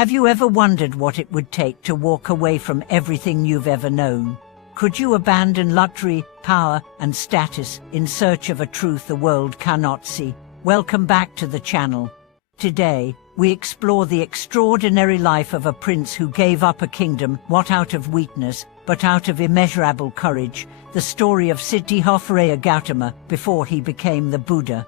Have you ever wondered what it would take to walk away from everything you've ever known? Could you abandon luxury, power, and status in search of a truth the world cannot see? Welcome back to the channel. Today, we explore the extraordinary life of a prince who gave up a kingdom, not out of weakness, but out of immeasurable courage, the story of Siddhārtha Gautama before he became the Buddha.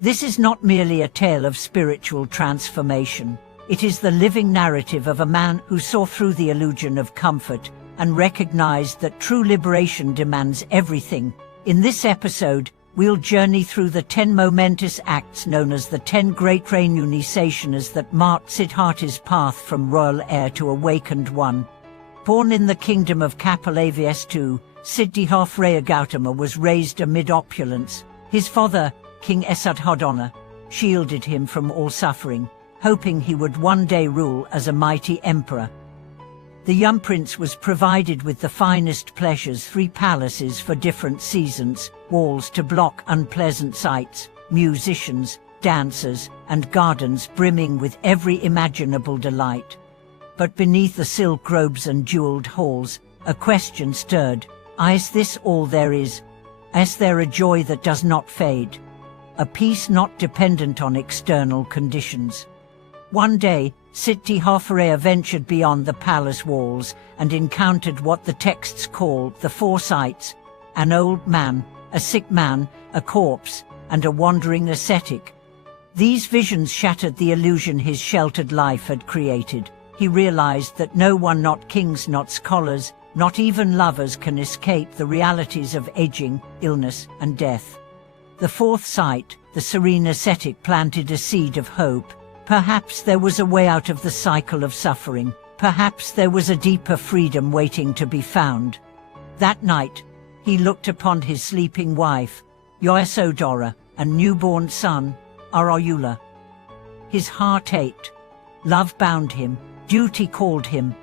This is not merely a tale of spiritual transformation. It is the living narrative of a man who saw through the illusion of comfort and recognized that true liberation demands everything. In this episode, we'll journey through the 10 momentous acts known as the 10 Great Renunciations that marked Siddhārtha's path from royal heir to awakened one. Born in the kingdom of Kapilavastu, Siddhārtha Gautama was raised amid opulence. His father, King Ascetic, shielded him from all suffering, hoping he would one day rule as a mighty emperor. The young prince was provided with the finest pleasures, 3 palaces for different seasons, walls to block unpleasant sights, musicians, dancers, and gardens brimming with every imaginable delight. But beneath the silk robes and jeweled halls, a question stirred. Is this all there is? Is there a joy that does not fade? A peace not dependent on external conditions? One day, Siddhārtha ventured beyond the palace walls and encountered what the texts call the 4 sights: an old man, a sick man, a corpse, and a wandering ascetic. These visions shattered the illusion his sheltered life had created. He realized that no one, not kings, not scholars, not even lovers, can escape the realities of aging, illness, and death. The 4th sight, the serene ascetic, planted a seed of hope. Perhaps there was a way out of the cycle of suffering. Perhaps there was a deeper freedom waiting to be found. That night, he looked upon his sleeping wife, Yasodhara, and newborn son, Arjuna. His heart ached. Love bound him, duty called him,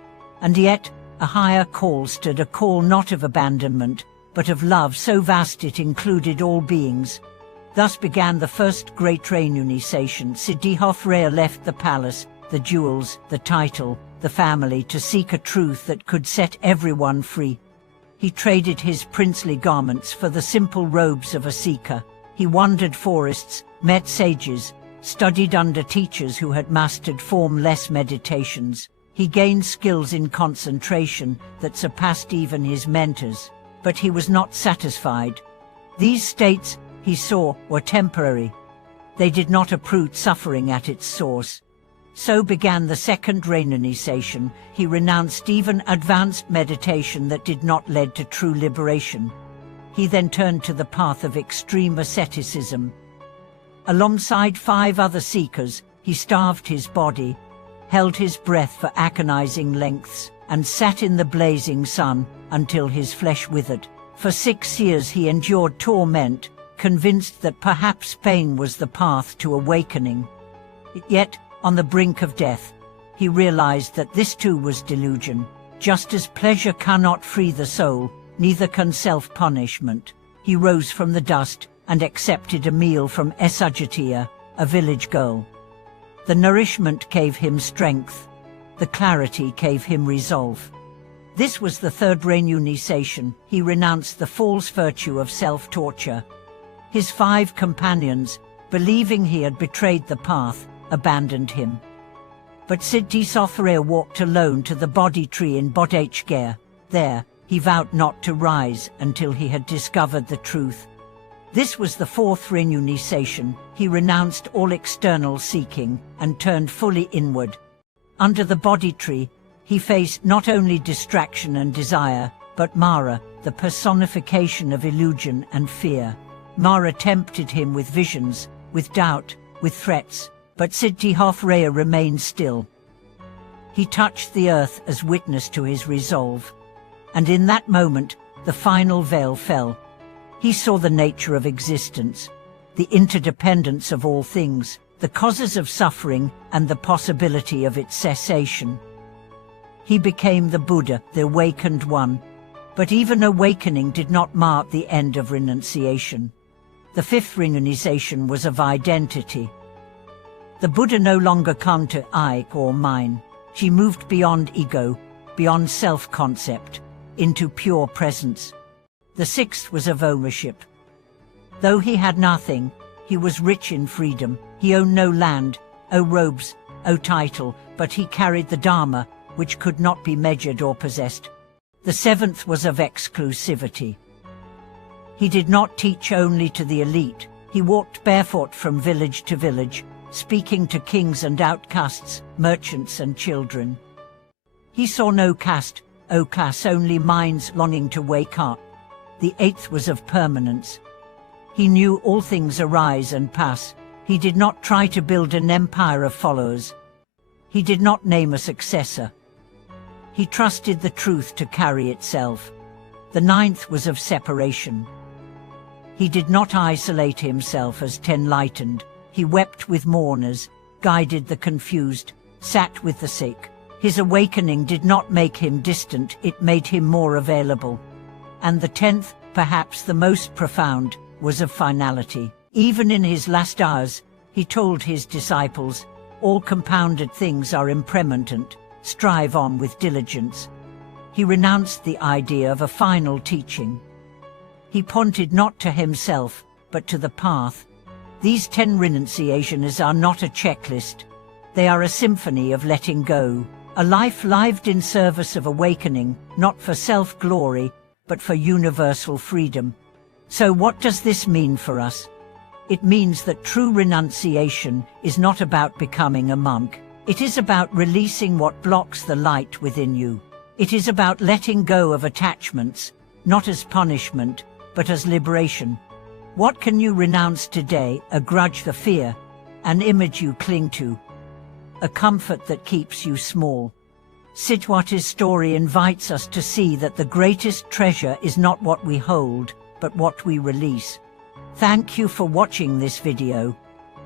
and yet a higher call stood, a call not of abandonment, but of love so vast it included all beings. Thus began the first great renunciation. Siddhārtha left the palace, the jewels, the title, the family, to seek a truth that could set everyone free. He traded his princely garments for the simple robes of a seeker. He wandered forests, met sages, studied under teachers who had mastered formless meditations. He gained skills in concentration that surpassed even his mentors. But he was not satisfied. These states, he saw, were temporary. They did not uproot suffering at its source. So began the second renunciation. He renounced even advanced meditation that did not lead to true liberation. He then turned to the path of extreme asceticism. Alongside 5 other seekers, he starved his body, held his breath for agonizing lengths, and sat in the blazing sun until his flesh withered. For 6 years he endured torment, convinced that perhaps pain was the path to awakening. Yet, on the brink of death, he realized that this too was delusion. Just as pleasure cannot free the soul, neither can self-punishment. He rose from the dust and accepted a meal from Ascetic, a village girl. The nourishment gave him strength. The clarity gave him resolve. This was the 3rd renunciation. He renounced the false virtue of self-torture. His 5 companions, believing he had betrayed the path, abandoned him. But Siddhārtha walked alone to the Bodhi tree in Bodhgaya. There, he vowed not to rise until he had discovered the truth. This was the 4th renunciation. He renounced all external seeking and turned fully inward. Under the Bodhi tree, he faced not only distraction and desire, but Mara, the personification of illusion and fear. Mara tempted him with visions, with doubt, with threats, but Siddhārtha remained still. He touched the earth as witness to his resolve. And in that moment, the final veil fell. He saw the nature of existence, the interdependence of all things, the causes of suffering, and the possibility of its cessation. He became the Buddha, the awakened one. But even awakening did not mark the end of renunciation. The 5th renunciation was of identity. The Buddha no longer clung to I or mine. She moved beyond ego, beyond self-concept, into pure presence. The sixth was of ownership. Though he had nothing, he was rich in freedom. He owned no land, no robes, no title, but he carried the Dharma, which could not be measured or possessed. The seventh was of exclusivity. He did not teach only to the elite. He walked barefoot from village to village, speaking to kings and outcasts, merchants and children. He saw no caste, no class, only minds longing to wake up. The eighth was of permanence. He knew all things arise and pass. He did not try to build an empire of followers. He did not name a successor. He trusted the truth to carry itself. The ninth was of separation. He did not isolate himself as enlightened. He wept with mourners, guided the confused, sat with the sick. His awakening did not make him distant, it made him more available. And the 10th, perhaps the most profound, was of finality. Even in his last hours, he told his disciples, all compounded things are impermanent, strive on with diligence. He renounced the idea of a final teaching. He pointed not to himself, but to the path. These 10 renunciations are not a checklist. They are a symphony of letting go, a life lived in service of awakening, not for self-glory, but for universal freedom. So what does this mean for us? It means that true renunciation is not about becoming a monk. It is about releasing what blocks the light within you. It is about letting go of attachments, not as punishment, but as liberation. What can you renounce today? A grudge, the fear, an image you cling to, a comfort that keeps you small. Siddhārtha's story invites us to see that the greatest treasure is not what we hold, but what we release. Thank you for watching this video.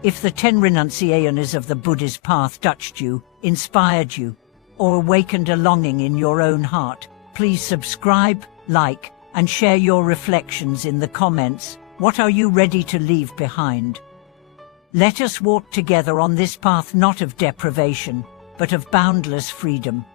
If the 10 renunciations of the Buddha's path touched you, inspired you, or awakened a longing in your own heart, please subscribe, like, and share your reflections in the comments. What are you ready to leave behind? Let us walk together on this path not of deprivation, but of boundless freedom.